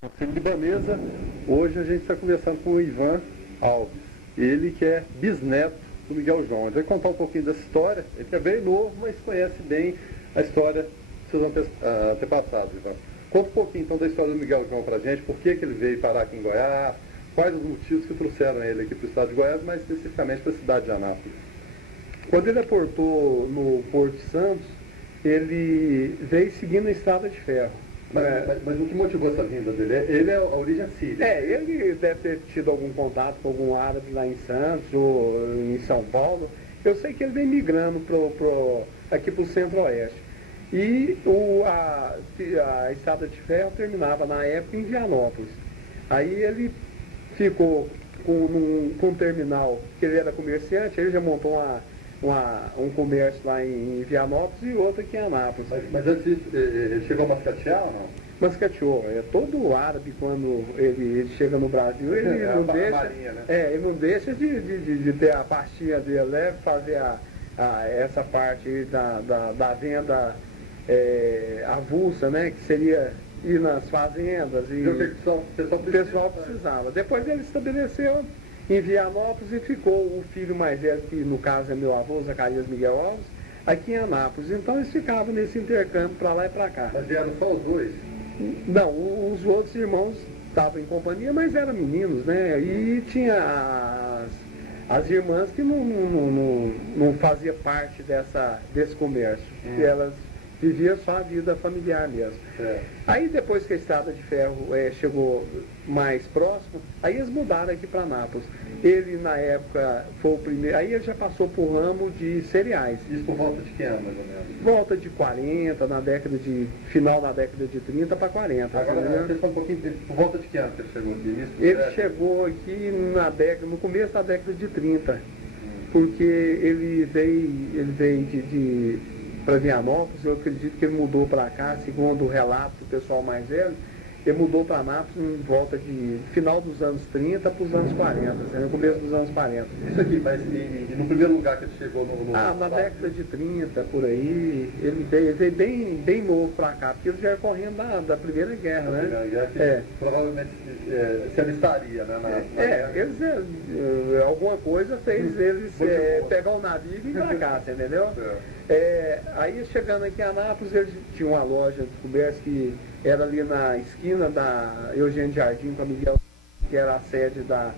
Conselho Libanesa. Hoje a gente está conversando com o Ivan Alves, ele que é bisneto do Miguel João. Ele vai contar um pouquinho dessa história. Ele é bem novo, mas conhece bem a história dos seus antepassados, Ivan. Conta um pouquinho então da história do Miguel João para a gente, por que ele veio parar aqui em Goiás, quais os motivos que trouxeram ele aqui para o estado de Goiás, mais especificamente para a cidade de Anápolis. Quando ele aportou no Porto de Santos, ele veio seguindo a estrada de ferro. Mas o que motivou essa vinda dele? Ele é a origem síria. Ele deve ter tido algum contato com algum árabe lá em Santos ou em São Paulo. Eu sei que ele vem migrando aqui para o centro-oeste. E a estrada de ferro terminava na época em Vianópolis. Aí ele ficou com um terminal, que ele era comerciante, ele já montou um comércio lá em Vianópolis e outro aqui em Anápolis. Mas antes disso, ele chegou a mascatear ou não? Mascateou. Todo árabe, quando ele chega no Brasil, ele não deixa. Marinha, né? Ele não deixa de ter a pastinha dele, né? Fazer essa parte aí da venda avulsa, né? Que seria ir nas fazendas e o pessoal precisava. Depois ele estabeleceu em Vianópolis e ficou o filho mais velho, que no caso é meu avô, Zacarias Miguel Alves, aqui em Anápolis. Então eles ficavam nesse intercâmbio para lá e para cá. Mas vieram só os dois? Não, os outros irmãos estavam em companhia, mas eram meninos, né? E tinha as irmãs que não faziam parte desse comércio. E elas viviam só a vida familiar mesmo. Aí depois que a estrada de ferro chegou mais próximo, aí eles mudaram aqui para Anápolis. Ele na época foi o primeiro, aí ele já passou por ramo de cereais. Isso por volta de que ano, mais ou menos? Volta de 40, final da década de 30 para 40. Agora, você fala um pouquinho, por volta de que ano que ele chegou aqui? Ele chegou aqui no começo da década de 30, porque ele veio para Vianópolis. Eu acredito que ele mudou para cá, segundo o relato do pessoal mais velho, ele mudou para Anápolis em volta de final dos anos 30 para os anos 40, no começo dos anos 40. Isso aqui, mas no primeiro lugar que ele chegou na década de 30, por aí, ele veio bem novo para cá, porque ele já ia correndo da Primeira Guerra, né? Primeira Guerra, provavelmente se alistaria, né? Alguma coisa fez eles pegar o navio e vir para cá, você entendeu? Aí chegando aqui em Anápolis, ele tinha uma loja de comércio que era ali na esquina da Eugênio Jardim com a Miguel, que era a sede da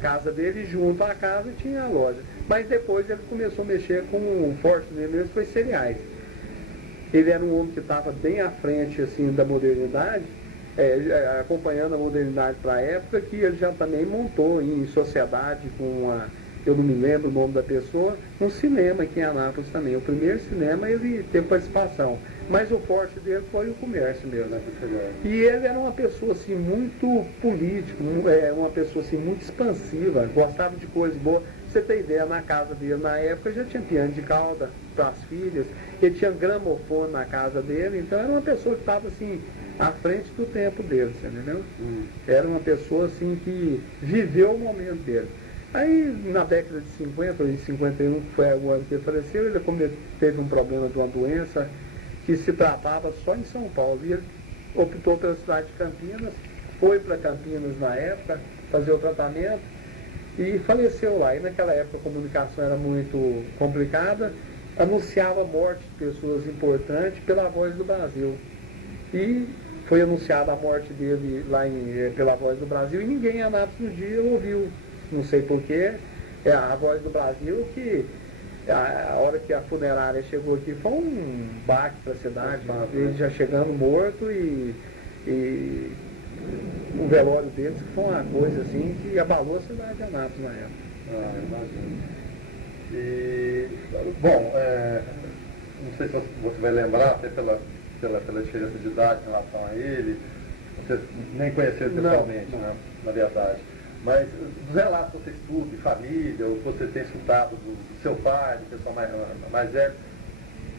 casa dele, e junto à casa tinha a loja. Mas depois ele começou a mexer com o forte dele mesmo, foi cereais. Ele era um homem que estava bem à frente assim, da modernidade, acompanhando a modernidade para a época, que ele já também montou em sociedade com eu não me lembro o nome da pessoa, um cinema aqui em Anápolis também. O primeiro cinema ele teve participação, mas o forte dele foi o comércio mesmo. Né? E ele era uma pessoa assim, muito política, uma pessoa assim, muito expansiva, gostava de coisas boas. Pra você ter ideia, na casa dele na época já tinha piano de cauda para as filhas, ele tinha gramofone na casa dele, então era uma pessoa que estava assim, à frente do tempo dele, você entendeu? Era uma pessoa assim que viveu o momento dele. Aí, na década de 50, ou em 51, que foi o ano que ele faleceu, ele teve um problema de uma doença que se tratava só em São Paulo. E ele optou pela cidade de Campinas, foi para Campinas na época, fazer o tratamento, e faleceu lá. E naquela época a comunicação era muito complicada, anunciava a morte de pessoas importantes pela Voz do Brasil. E foi anunciada a morte dele lá pela Voz do Brasil, e ninguém em Anápolis no dia ouviu. Não sei porquê, a Voz do Brasil, que a hora que a funerária chegou aqui foi um baque para a cidade, ele já chegando morto e o velório deles foi uma coisa assim que abalou a cidade de Anápolis na época. Imagino. Bom, não sei se você vai lembrar, até pela diferença de idade em relação a ele, você nem conheceu pessoalmente, não. Né, na verdade. Mas dos relatos que você estuda de família, ou que você tem escutado do seu pai, do pessoal mais velho,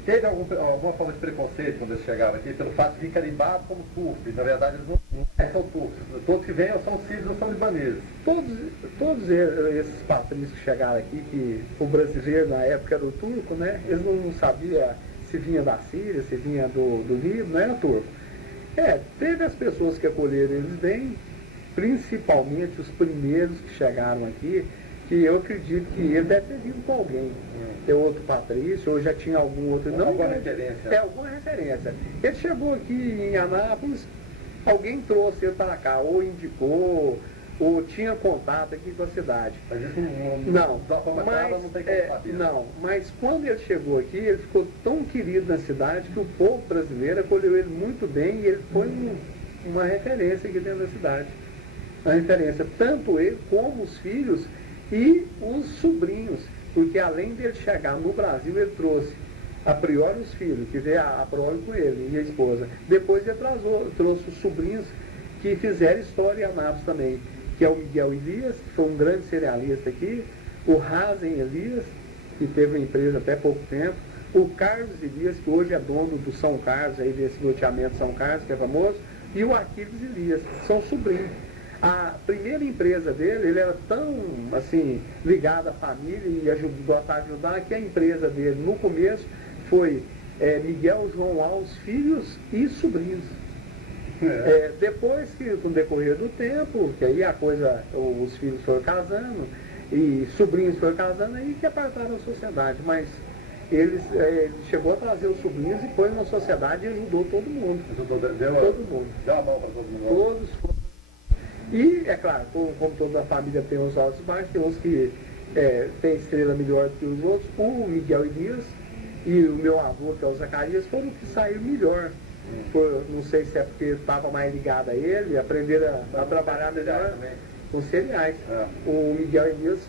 teve alguma forma de preconceito quando eles chegaram aqui, pelo fato de vir carimbado como turco? E na verdade eles não são turcos. Todos que vêm são sírios, não são libaneses. Todos esses patrícios que chegaram aqui, que o brasileiro na época era o turco, né? Eles não sabiam se vinha da Síria, se vinha do Líbano, não era turco. Teve as pessoas que acolheram eles bem, principalmente os primeiros que chegaram aqui, que eu acredito que ele deve ter vindo com alguém. Tem outro Patrício, ou já tinha algum outro. Não, alguma referência. Alguma referência. Ele chegou aqui em Anápolis, alguém trouxe ele para cá, ou indicou, ou tinha contato aqui com a cidade. Mas isso não tem como saber. Não, mas quando ele chegou aqui, ele ficou tão querido na cidade que o povo brasileiro acolheu ele muito bem e ele foi uma referência aqui dentro da cidade. Uma referência, tanto ele como os filhos e os sobrinhos, porque além dele chegar no Brasil, ele trouxe a priori os filhos, que veio a prole com ele e a esposa. Depois ele trouxe os sobrinhos que fizeram história em Anápolis também, que é o Miguel Elias, que foi um grande cerealista aqui, o Razen Elias, que teve uma empresa até pouco tempo, o Carlos Elias, que hoje é dono do São Carlos, aí desse loteamento São Carlos, que é famoso, e o Aquiles Elias, que são sobrinhos. A primeira empresa dele, ele era tão, assim, ligado à família e gostava de ajudar, que a empresa dele, no começo, foi Miguel João Alves, filhos e sobrinhos. Depois que, com o decorrer do tempo, que aí a coisa, os filhos foram casando, e sobrinhos foram casando, aí que apartaram a sociedade, mas ele chegou a trazer os sobrinhos e pôs na sociedade e ajudou todo mundo. Todo mundo. Deu a mão para todo mundo. Todos foram. E, é claro, como toda a família tem uns altos e baixos, tem uns que tem estrela melhor do que os outros. O Miguel Elias e o meu avô, que é o Zacarias, foram os que saíram melhor. Não sei se é porque estava mais ligado a ele, aprenderam a trabalhar melhor com cereais. O Miguel Elias,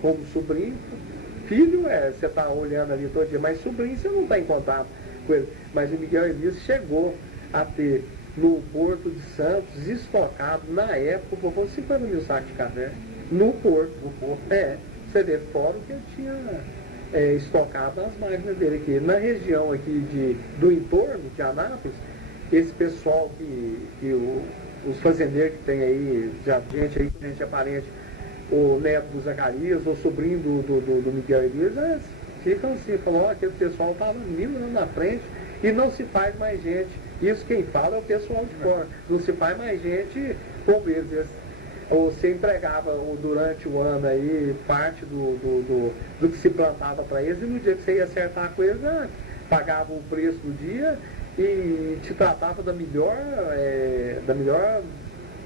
como sobrinho, filho, você está olhando ali todo dia, mas sobrinho você não está em contato com ele. Mas o Miguel Elias chegou a ter no Porto de Santos, estocado, na época, por 50 mil sacos de café, no Porto. Você vê fora o que ele tinha estocado nas máquinas dele aqui. Na região aqui do entorno de Anápolis, esse pessoal os fazendeiros que tem aí, gente é parente, o neto do Zacarias, o sobrinho do Miguel Elias, ficam assim, falam, aquele pessoal estava 1000 anos na frente e não se faz mais gente. Isso quem fala é o pessoal de fora. Não se faz mais gente como eles. Ou você entregava durante o ano aí parte do que se plantava para eles, e no dia que você ia acertar com eles, pagava o preço do dia e te tratava da melhor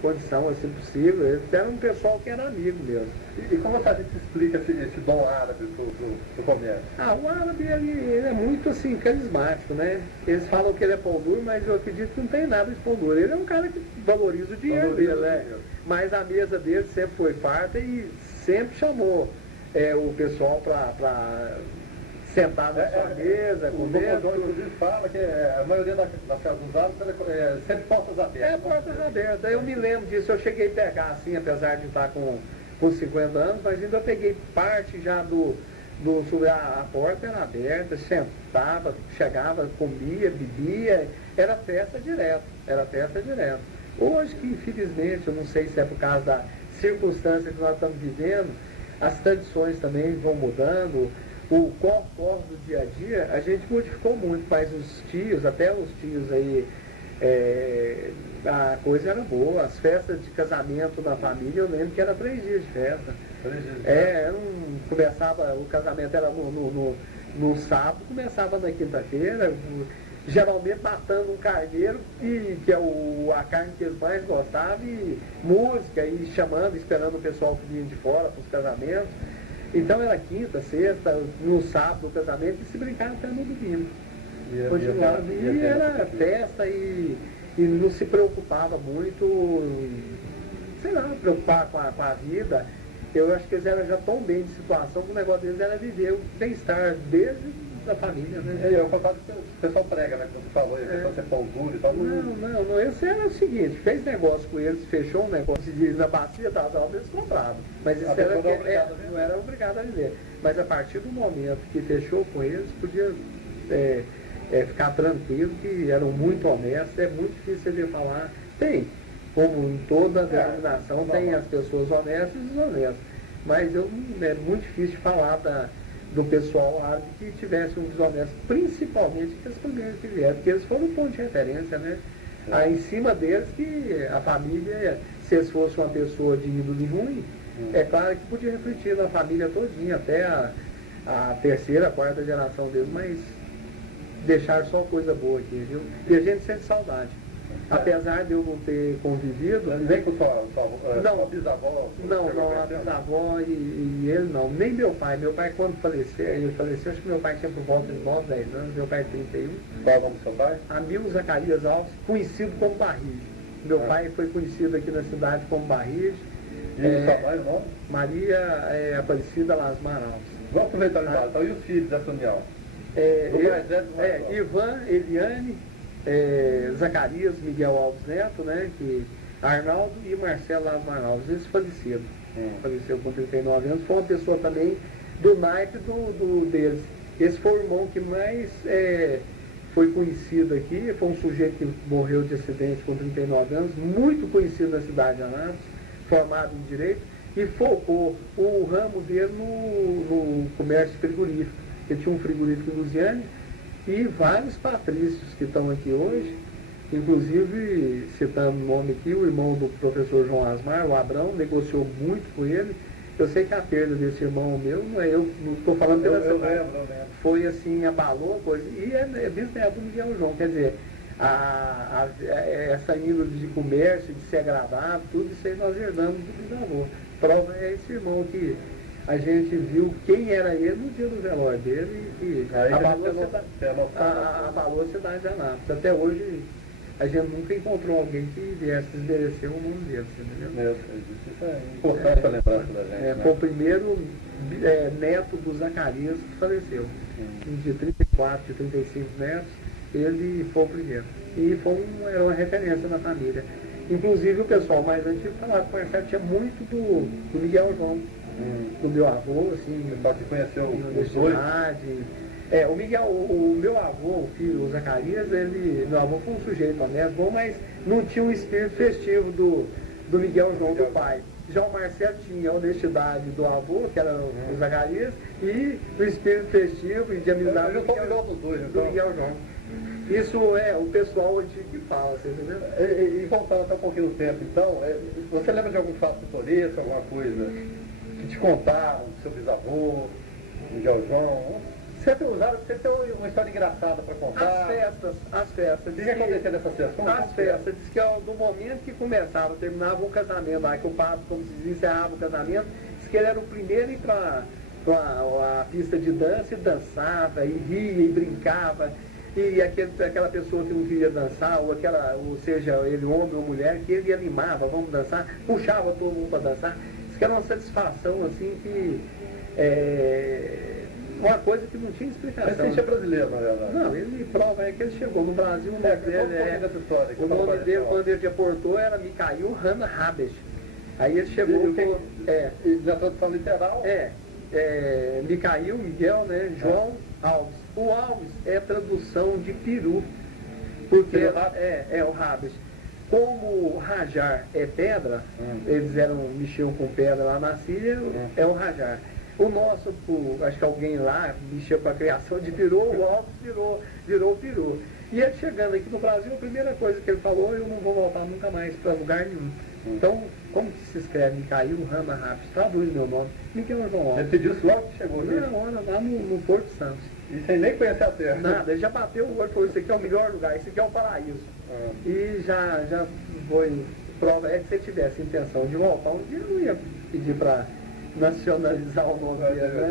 condição assim possível. Eles eram um pessoal que era amigo mesmo. E como a gente explica esse dom árabe pro comércio? O árabe ele é muito assim, carismático, né? Eles falam que ele é pão duro, mas eu acredito que não tem nada de pão duro. Ele é um cara que valoriza o dinheiro dele, né? Mas a mesa dele sempre foi farta e sempre chamou o pessoal para sentar na sua mesa, comer. O Dom inclusive fala que a maioria das casas dos árabes é sempre portas abertas. Portas abertas. Eu me lembro disso, eu cheguei a pegar assim, apesar de estar com 50 anos, mas ainda eu peguei parte já a porta era aberta, sentava, chegava, comia, bebia, era festa direto. Hoje que infelizmente, eu não sei se é por causa da circunstância que nós estamos vivendo, as tradições também vão mudando. O corre do dia a dia, a gente modificou muito, mas até os tios aí, a coisa era boa. As festas de casamento na família, eu lembro que era 3 dias de festa. Começava, o casamento era no sábado, começava na quinta-feira, geralmente matando um carneiro, que é a carne que eles mais gostavam, e música, e chamando, esperando o pessoal que vinha de fora para os casamentos. Então era quinta, sexta, no sábado o casamento, e se brincava até no domingo. E era festa e não se preocupava muito, sei lá, preocupar com a vida. Eu acho que eles eram já tão bem de situação que o negócio deles era viver o bem-estar desde da família, né? É o contato que o pessoal prega, né? Como você falou, você é pão duro e tal. Não, esse era o seguinte, fez negócio com eles, fechou um negócio na bacia das altas, eles compravam. Mas isso não era obrigado a viver. Mas a partir do momento que fechou com eles, podia ficar tranquilo, que eram muito honestos. É muito difícil você ver falar. Tem, como em toda denominação, tem as pessoas honestas e desonestas. Mas é muito difícil falar do pessoal árabe que tivesse um desonesto, principalmente que as primeiras que vieram, porque eles foram um ponto de referência, né? Aí em cima deles que a família, se eles fossem uma pessoa de índole ruim, é claro que podia refletir na família todinha, até a terceira, a quarta geração deles, mas deixar só coisa boa aqui, viu? E a gente sente saudade. Apesar de eu não ter convivido... Nem com sua bisavó? Não, a bisavó e ele não. Nem meu pai. Meu pai, quando faleceu, ele faleceu, acho que meu pai tinha por volta de 9, 10 anos, meu pai 31. Qual o nome do seu pai? Amil Zacarias Alves, conhecido como Barrige. Meu pai foi conhecido aqui na cidade como Barrige. E sua mãe, o nome? Maria Aparecida Lasmar Alves. Vamos aproveitar o embalo. Então, e os filhos dessa união? Ivan, Eliane, Zacarias, Miguel Alves Neto, né, Arnaldo e Marcelo Lasmar Alves, eles faleceram. Faleceu com 39 anos, foi uma pessoa também do naipe deles. Esse foi o irmão que mais foi conhecido aqui, foi um sujeito que morreu de acidente com 39 anos, muito conhecido na cidade de Anápolis, formado em Direito, e focou o ramo dele no comércio frigorífico. Ele tinha um frigorífico em Lusiane e vários patrícios que estão aqui hoje, inclusive, citando o nome aqui, o irmão do professor João Asmar, o Abrão, negociou muito com ele. Eu sei que a perda desse irmão meu, eu não estou falando pela semana, foi assim, abalou a coisa, e é bisneto do Miguel João, quer dizer, essa índole de comércio, de ser agradável, tudo isso aí nós herdamos do bisavô. Prova é esse irmão que a gente viu quem era ele no dia do velório dele e abalou a cidade de Anápolis. Até hoje a gente nunca encontrou alguém que viesse desmerecer o nome dele, entendeu? Isso é importante a lembrança da gente. Foi o primeiro neto do Zacarias que faleceu. De 34, de 35 netos, ele foi o primeiro. E era uma referência na família. Inclusive o pessoal mais antigo falava que o Marcelo tinha muito do Miguel João. Do meu avô, assim, o pessoal que conheceu os dois. O meu avô, o filho, o Zacarias, meu avô foi um sujeito honesto, bom, mas não tinha o espírito festivo do Miguel João, do pai. Já o Marcelo tinha a honestidade do avô, que era o Zacarias, e o espírito festivo e de amizade do Miguel João. Isso é o pessoal antigo que fala, você entendeu? E voltando até um pouquinho do tempo, então, você lembra de algum fato pitoresco, alguma coisa que te contaram, do seu bisavô, Miguel João? Sempre usaram, você tem uma história engraçada para contar? As festas. O que acontecia nessas festas? As festas, diz que do momento que começava, terminava o casamento, aí que o padre, como se diz, encerrava o casamento, diz que ele era o primeiro a ir para a pista de dança e dançava, e ria e brincava. E aquela pessoa que não queria dançar, ou seja, ele homem ou mulher, que ele animava, vamos dançar, puxava todo mundo para dançar. Isso que era uma satisfação, assim, que uma coisa que não tinha explicação. Mas você é brasileiro, na verdade. Não, ele prova que ele chegou no Brasil, o nome dele, quando ele deportou, era Mikhail Hanna Habesh. Aí ele chegou... E na tradução literal? Mikhail, Miguel, né? João Alves. O Alves é tradução de peru, porque o Habesh. Como Rajar é pedra, eles mexiam com pedra lá na Síria, é o Rajar. O nosso, acho que alguém lá mexeu com a criação de peru, o Alves virou peru. E ele chegando aqui no Brasil, a primeira coisa que ele falou, eu não vou voltar nunca mais para lugar nenhum. Então, como que se escreve Mikhail Hanna Habesh? Traduz meu nome. Miguel João Alves. Ele pediu isso logo que chegou aqui? Lá no Porto Santos. E sem nem conhecer a terra? Nada, ele já bateu o olho e falou, isso aqui é o melhor lugar, isso aqui é o paraíso. E já foi prova, se ele tivesse intenção de voltar um dia, eu não ia pedir para nacionalizar o nome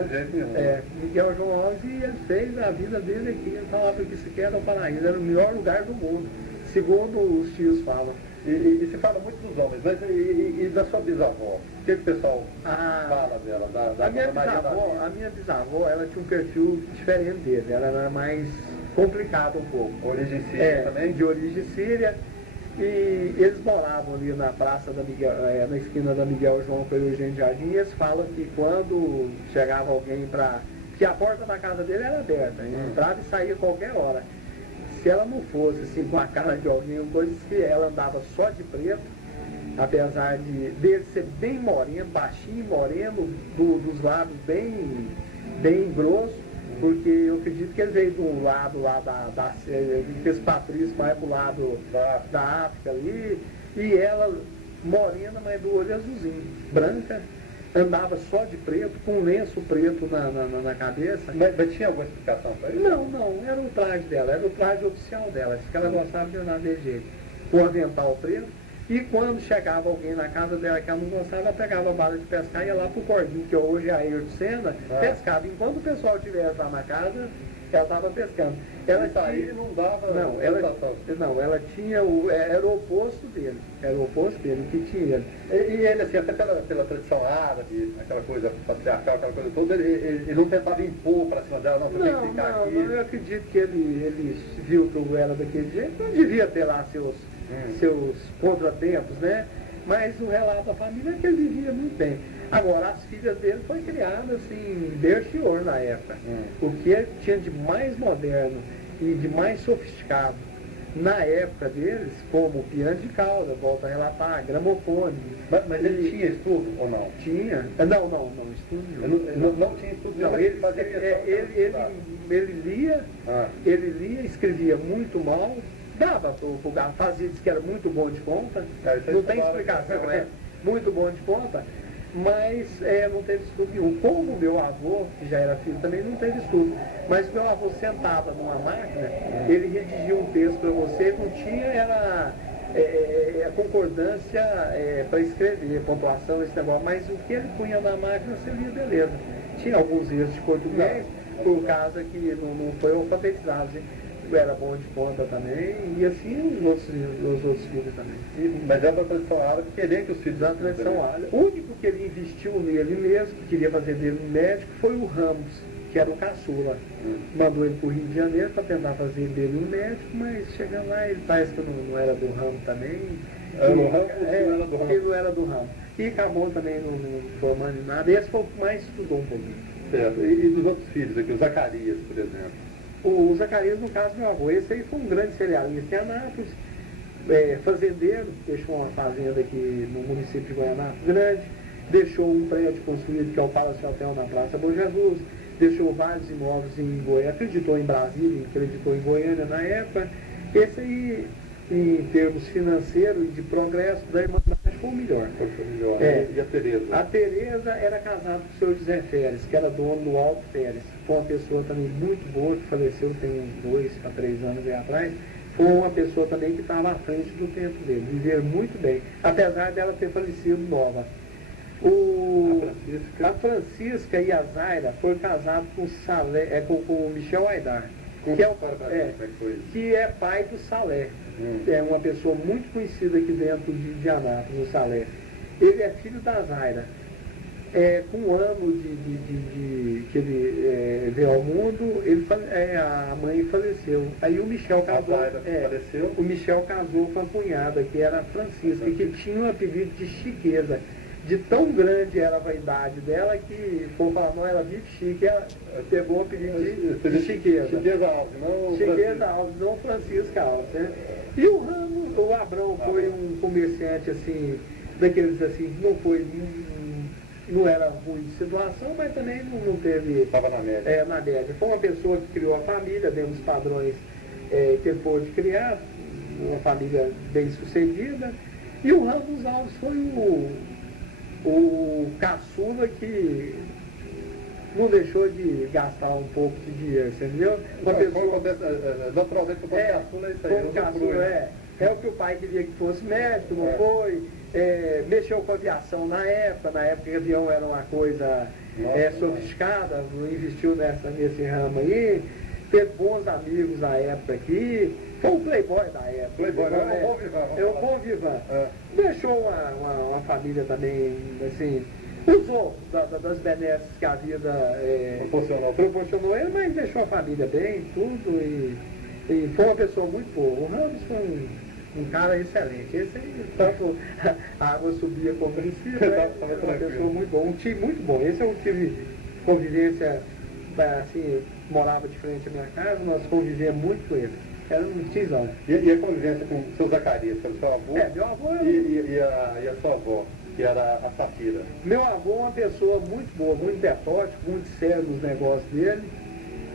dele, né? Miguel João Alves, e ele fez a vida dele aqui, ele falava que isso aqui era o paraíso, era o melhor lugar do mundo, segundo os tios falam. E se fala muito dos homens, mas e da sua bisavó? O que o pessoal fala dela? A minha bisavó, ela tinha um perfil diferente dele, ela era mais complicada um pouco. Origem síria também? De origem síria. E eles moravam ali na praça da Miguel, na esquina da Miguel João pelo Eugênio Jardim, e eles falam que quando chegava alguém que a porta da casa dele era aberta, entrava e saía qualquer hora. Se ela não fosse assim com a cara de alguém, coisas que ela andava só de preto, apesar dele ser bem moreno, baixinho, moreno, dos lábios bem grosso, porque eu acredito que ele veio do lado lá ele fez patrício mais pro lado da África ali, e ela morena, mas do olho azulzinho, branca, andava só de preto, com um lenço preto na cabeça. Mas tinha alguma explicação para isso? Não, era o traje dela, era o traje oficial dela, que ela gostava de andar desse jeito, com o avental preto. E quando chegava alguém na casa dela que ela não gostava, ela pegava a bala de pescar e ia lá pro Cordinho, que hoje é a Ayrton Senna, pescava. Enquanto o pessoal estivesse lá na casa, ela estava pescando. Ela tinha, não dava. Ela tinha era o oposto dele. Era o oposto dele, o que tinha ele. E ele, assim, até pela tradição árabe, aquela coisa patriarcal, aquela coisa toda, ele não tentava impor para cima dela, você tem que ficar aqui. Não, eu acredito que ele viu que eu era daquele jeito, não devia ter lá seus contratempos, né? Mas o relato da família é que ele vivia muito bem. Agora, as filhas dele foram criadas assim, berço e ouro na época. O que ele tinha de mais moderno e de mais sofisticado na época deles, como piano de cauda, volta a relatar, gramofone. Mas ele tinha estudo ou não? Tinha. Não, estudo não tinha estudo. Não, ele lia, escrevia muito mal, dava pro gato, fazia, disse que era muito bom de conta, não tem explicação, muito bom de conta, mas não teve estudo nenhum. Como meu avô, que já era filho, também não teve estudo, mas meu avô sentava numa máquina, ele redigia um texto para você, não tinha, era a concordância para escrever, pontuação, esse negócio, mas o que ele punha na máquina, você via beleza. Tinha alguns erros de português, por causa que não foi alfabetizado, era bom de conta também, e assim os outros filhos também. Mas era da tradição árabe, querer que os filhos da tradição árabe. O único que ele investiu nele mesmo, que queria fazer dele um médico, foi o Ramos, que era o caçula. Mandou ele para o Rio de Janeiro para tentar fazer dele um médico, mas chegando lá, ele parece que não era do ramo também. Ele não era do ramo. E acabou também não formando em nada. Esse foi o que mais estudou um pouquinho. Certo. E dos outros filhos aqui, o Zacarias, por exemplo? O Zacarias, no caso, meu avô, esse aí foi um grande cerealista em Anápolis, fazendeiro, deixou uma fazenda aqui no município de Goianápolis grande, deixou um prédio construído que é o Palace Hotel na Praça Bom Jesus, deixou vários imóveis em Goiânia, acreditou em Brasília, acreditou em Goiânia na época. Esse aí, em termos financeiros e de progresso da Irmandade, foi o melhor. E a Tereza? A Tereza era casada com o senhor José Férez, que era dono do Alto Férez. Foi uma pessoa também muito boa, que faleceu tem uns 2 a 3 anos atrás. Foi uma pessoa também que estava à frente do tempo dele, viver muito bem, apesar dela ter falecido nova. A Francisca e a Zaira foram casados com o Michel Aidar, que é pai do Salé. É uma pessoa muito conhecida aqui dentro de Anápolis, o Salé. Ele é filho da Zaira. Com um ano que ele veio ao mundo, a mãe faleceu. Aí o Michel casou. Faleceu? O Michel casou com a cunhada, que era a Francisca, que tinha um apelido de chiqueza. De tão grande era a vaidade dela que, por falar, não, ela vive chique, ela pegou o apelido de chiqueza. Chiqueza Alves, não Chiqueza Alves, não Francisca Alves, né? E o Abrão foi um comerciante, assim, daqueles, assim, não era ruim de situação, mas também não teve... Estava na média. Na média. Foi uma pessoa que criou a família, dentro dos padrões que ele pôde criar, uma família bem sucedida. E o Ramos Alves foi o caçula que não deixou de gastar um pouco de dinheiro, entendeu? Naturalmente, o caçula é isso aí. O caçula é o que o pai queria que fosse médico, não foi. Mexeu com a aviação na época o avião era uma coisa sofisticada, investiu nesse ramo aí, teve bons amigos na época aqui, foi um playboy da época. É um bom vivan. Deixou uma família também, assim, usou das benesses que a vida proporcionou ele, mas deixou a família bem, tudo, e foi uma pessoa muito boa. O Ramos foi um cara excelente. Esse aí, tanto a água subia como descia, era uma pessoa muito boa, um time muito bom. Esse eu tive convivência, assim, morava de frente à minha casa, nós convivemos muito com ele. Era um tizão. E a convivência com o seu Zacarias, que era o seu avô? Meu avô era... E a sua avó, que era a Safira? Meu avô é uma pessoa muito boa, muito metódico, muito sério nos negócios dele.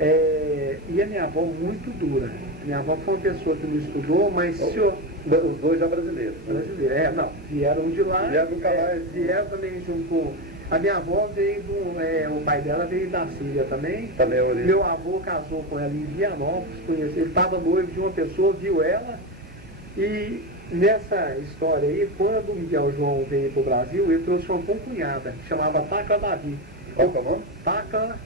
E a minha avó muito dura. Minha avó foi uma pessoa que não estudou, mas os dois já brasileiros. Brasileiros, não. Vieram de lá. Vieram também junto com... A minha avó veio o pai dela veio da Síria também. Também Meu avô casou com ela em Vianópolis, conheceu. Ele estava noivo de uma pessoa, viu ela. E nessa história aí, quando o Miguel João veio para o Brasil, ele trouxe uma concunhada, que chamava Tacla Davi. Qual que é o nome? Tacla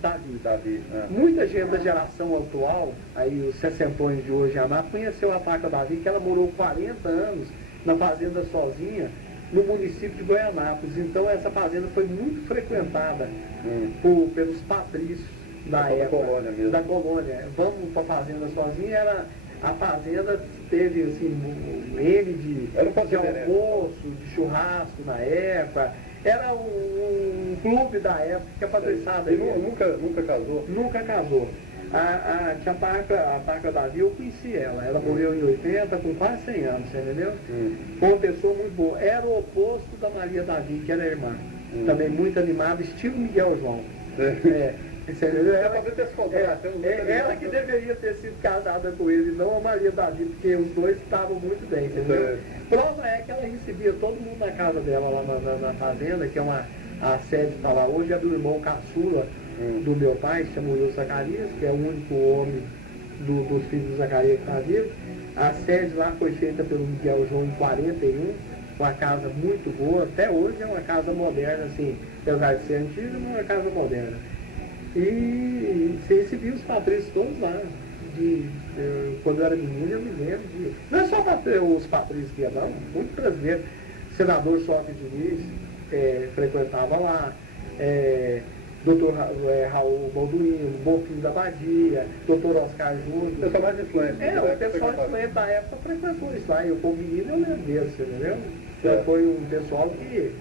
Davi. É. Muita gente da geração atual, aí os sessentões de hoje, conheceu a Tacla Davi, que ela morou 40 anos na fazenda sozinha, no município de Goianápolis. Então essa fazenda foi muito frequentada pelos patrícios da época, da colônia. Vamos para a fazenda sozinha, a fazenda teve assim, um N de almoço, de churrasco na época. Era um clube da época que a patriçada... Nunca casou? Nunca casou. A Tacla Davi, eu conheci ela. Ela morreu em 80, com quase 100 anos, você entendeu? Foi uma pessoa muito boa. Era o oposto da Maria Davi, que era irmã. Também muito animada, estilo Miguel João. Você entendeu? Ela que deveria ter sido casada com ele, não a Maria Davi, porque os dois estavam muito bem, entendeu? Prova é que ela recebia todo mundo na casa dela, lá na fazenda, que é a sede está lá hoje, é do irmão caçula do meu pai, que chama Will Zacarias, que é o único homem dos filhos do Zacarias que está vivo. A sede lá foi feita pelo Miguel João em 41, uma casa muito boa, até hoje é uma casa moderna, assim, apesar de ser antiga, mas é uma casa moderna. E você recebia os patrícios todos lá. Quando eu era menino, eu me lembro de... Não é só os patrícios que iam, não, muito brasileiro. Senador Sócrates Diniz frequentava lá. Doutor Raul Balduino, Bonfim da Badia, doutor Oscar Júnior. O pessoal mais influente. O pessoal influente da época frequentou isso lá. Eu, como menino, eu lembro deles, entendeu? Então foi um pessoal que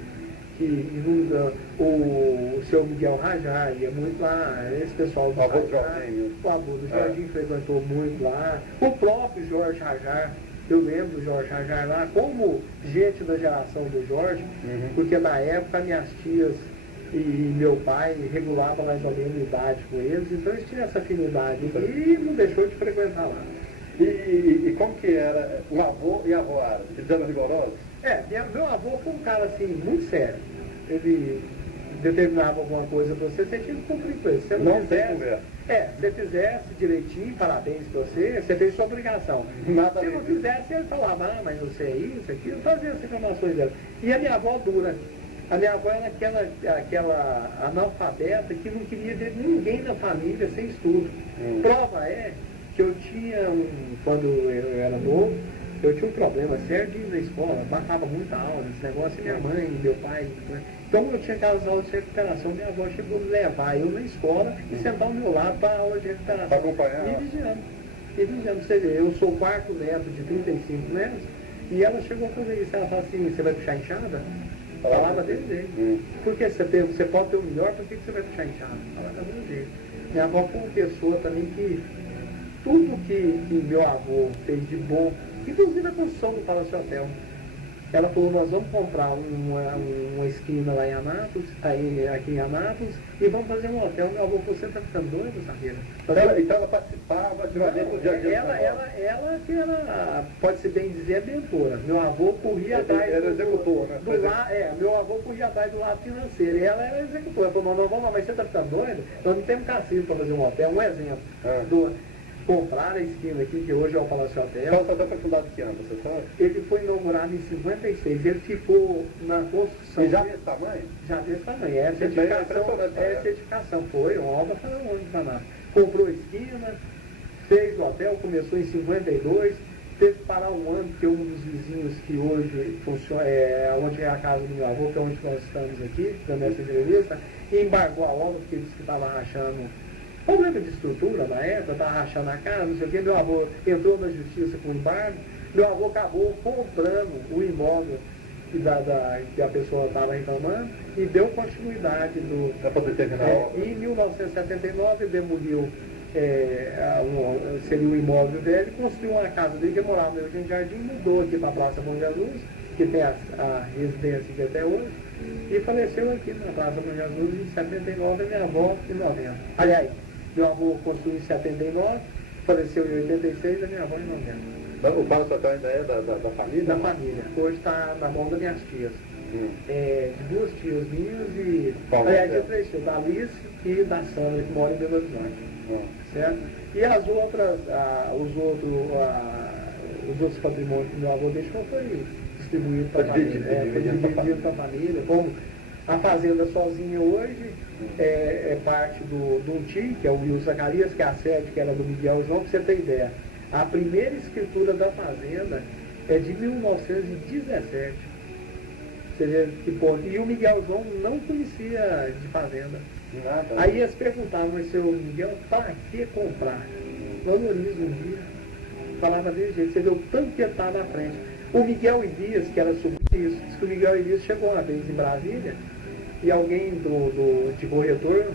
o seu Miguel Rajar ia muito lá, esse pessoal do o avô do Jardim frequentou muito lá, o próprio Jorge Rajar, eu lembro do Jorge Rajar lá, como gente da geração do Jorge, porque na época minhas tias e meu pai regulava mais ou menos a idade com eles, então eles tinham essa afinidade e não deixou de frequentar lá. E como que era o avô e a avó árabe? Eles eram rigorosos? Meu avô foi um cara assim, muito sério. Ele determinava alguma coisa para você, você tinha que cumprir com isso. Se não fizesse, se você fizesse direitinho, parabéns para você, você fez sua obrigação. Se não fizesse, ele falava, mas você é isso, aquilo, fazia as reclamações dela. E a minha avó dura. A minha avó era aquela analfabeta que não queria ver ninguém na família sem estudo. Prova é que eu tinha quando eu era novo, eu tinha um problema sério de ir na escola, matava muita aula, esse negócio, e minha mãe, meu pai, né? Então eu tinha aquelas aulas de recuperação, minha avó chegou a me levar eu na escola e sentar ao meu lado para a aula de recuperação. Para acompanhar? E vigiando, você vê, eu sou o quarto neto de 35 netos, e ela chegou a fazer isso, ela falou assim, você vai puxar enxada? Falava desse jeito. Porque você pode ter o melhor, por que você vai puxar enxada? Falava desse jeito. Minha avó foi uma pessoa também que tudo que meu avô fez de bom, inclusive a construção do Palácio Hotel. Ela falou, nós vamos comprar uma esquina lá em Anápolis, aqui em Anápolis, e vamos fazer um hotel. Meu avô falou, você está ficando doido, Sarreira? Então ela participava ativamente do dia a dia. Ela que era, pode-se bem dizer, a mentora. Meu avô corria atrás era executor, né? Meu avô corria atrás do lado financeiro, e ela era executora. Ela falou, não, vamos lá, mas você está ficando doido? Nós não temos cacife para fazer um hotel. Um exemplo. Compraram a esquina aqui, que hoje é o Palácio Hotel. O hotel foi fundado em que ano, você sabe? Ele foi inaugurado em 56. Ele ficou na construção. E já desse tamanho? Já desse tamanho. Certificação. Foi uma obra faraônica. Comprou a esquina, fez o hotel, começou em 52. Teve que parar um ano, porque um dos vizinhos que hoje funciona, onde é a casa do meu avô, que é onde nós estamos aqui, dando essa entrevista, embargou a obra, porque ele disse que estava rachando. Problema de estrutura na época, estava rachando a casa, não sei o quê. Meu avô entrou na justiça com embargo, meu avô acabou comprando o imóvel que a pessoa estava reclamando e deu continuidade para poder terminar a obra. Em 1979 ele demoliu seria o imóvel dele, construiu uma casa dele que morava no Eugênio Jardim, mudou aqui para a Praça Bom Jesus, que tem a residência aqui até hoje, e faleceu aqui na Praça Bom Jesus em 79, minha avó em 90. Aliás, Meu avô construiu em 79, faleceu em 86, a minha avó em 90. O Paulo Sotão ainda é da família? Da família. Hoje está na mão das minhas tias. De duas tias minhas e... aliás, de três tias, da Alice e da Sandra, que mora em Belo Horizonte. Certo? E as outras, os outros patrimônios que meu avô deixou foi distribuído para a família. Foi dividido para a família. Como a fazenda sozinha hoje é parte de um tio, que é o Wilson Zacarias, que é a sede que era do Miguel João, para você ter ideia. A primeira escritura da fazenda é de 1917. Você vê que ponto. E o Miguel João não conhecia de fazenda. Nada. Aí eles perguntavam, mas seu Miguel, para que comprar? Valoriza um dia. Falava desse jeito, você vê o tanto que ele está na frente. O Miguel Elias, que era sobrinho disso, disse que o Miguel Elias chegou uma vez em Brasília e alguém de corretor,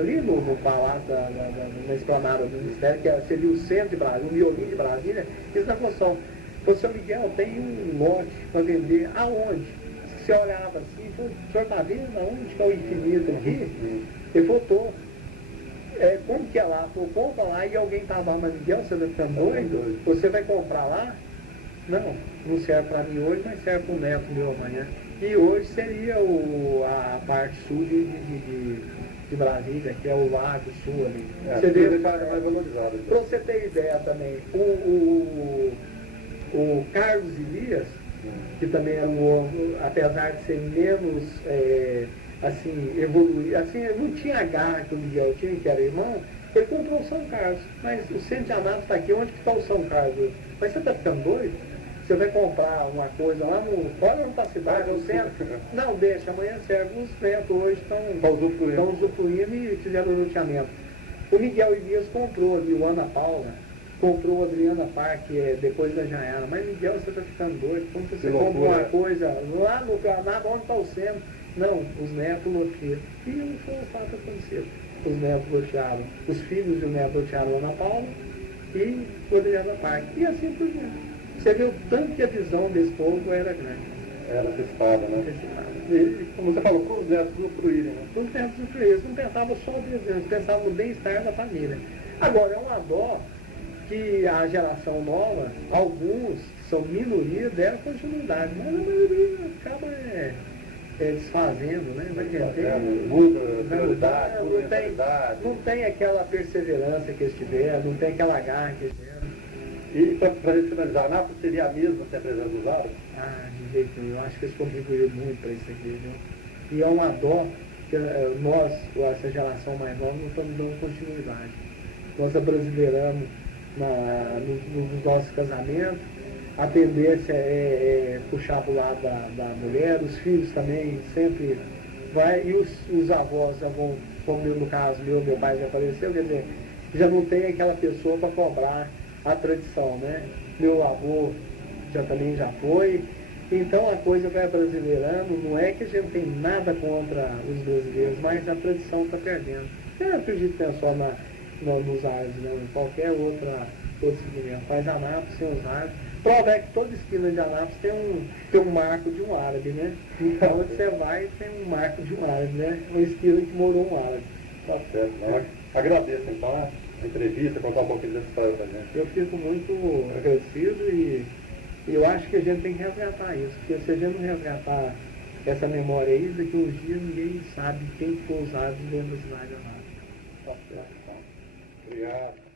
ali no palácio, na esplanada do Ministério, que seria o centro de Brasília, o Miolim de Brasília, disse na função, falou, seu Miguel, tem um lote para vender, aonde? Você olhava assim, falou, o senhor está vendo aonde que é o infinito aqui? Ele falou, como que é lá? Falou, compra lá, e alguém estava lá, mas Miguel, você está ficando doido? Você vai comprar lá? Não serve para mim hoje, mas serve para o neto meu amanhã. E hoje seria a parte sul de Brasília, que é o Lago Sul ali. Você vê que mais valorizado. Para você ter ideia também, o Carlos Elias, que também era um homem, apesar de ser menos evoluído, não tinha a garra que o Miguel tinha, que era irmão, ele comprou o São Carlos. Mas o centro de Anápolis está aqui, onde que está o São Carlos hoje? Mas você está ficando doido? Você vai comprar uma coisa lá fora da cidade, no centro? Não, deixa, amanhã serve. Os netos hoje estão usufruindo e fizeram o loteamento. O Miguel Elias comprou ali o Ana Paula, comprou o Adriana Parque depois da Janhara. Mas Miguel, você está ficando doido? Como você compra uma coisa lá no Canadá, onde está o centro? Não, os netos lotearam. E não foi o fato acontecido. Os netos lotearam, os filhos e o neto lotearam o Ana Paula e o Adriana Parque. E assim por diante. Você vê o tanto que a visão desse povo era grande. Era antecipada, né? E, como você falou, para os netos usufruírem, né? Os netos usufruírem. Eles não pensavam só deles, eles pensavam no bem-estar da família. Agora, é uma dó que a geração nova, alguns que são minoria, deram continuidade, mas a maioria acaba desfazendo, né? Muda prioridade, não tem aquela perseverança que eles tiveram, não tem aquela garra que eles tiveram. E para a gente finalizar, a Nápoles seria a mesma sem a presença dos árabes? De jeito nenhum. Eu acho que eles contribuíram muito para isso aqui, viu? E é uma dó que nós, essa geração mais nova, não estamos dando continuidade. Nós abrasileiramos nos nossos casamentos, a tendência é puxar para o lado da mulher, os filhos também sempre vai, e os avós já vão, como no caso meu pai já faleceu, quer dizer, já não tem aquela pessoa para cobrar a tradição, né? Meu avô também já foi. Então a coisa vai brasileirando, não é que a gente tem nada contra os brasileiros, mas a tradição está perdendo. Eu não acredito que não é só nos árabes, né? Em qualquer outro segmento. Faz Anápolis, tem os árabes. Prova é que toda esquina de Anápolis tem um marco de um árabe, né? Então onde você vai tem um marco de um árabe, né? Uma esquina que morou um árabe. Tá certo, né? Agradeço então a entrevista, contar um pouquinho dessa história pra gente. Eu fico muito agradecido e eu acho que a gente tem que resgatar isso, porque se a gente não resgatar essa memória aí, daqui uns dias ninguém sabe quem foi usado dentro da cidade de Anápolis. Tá certo, então. Obrigado.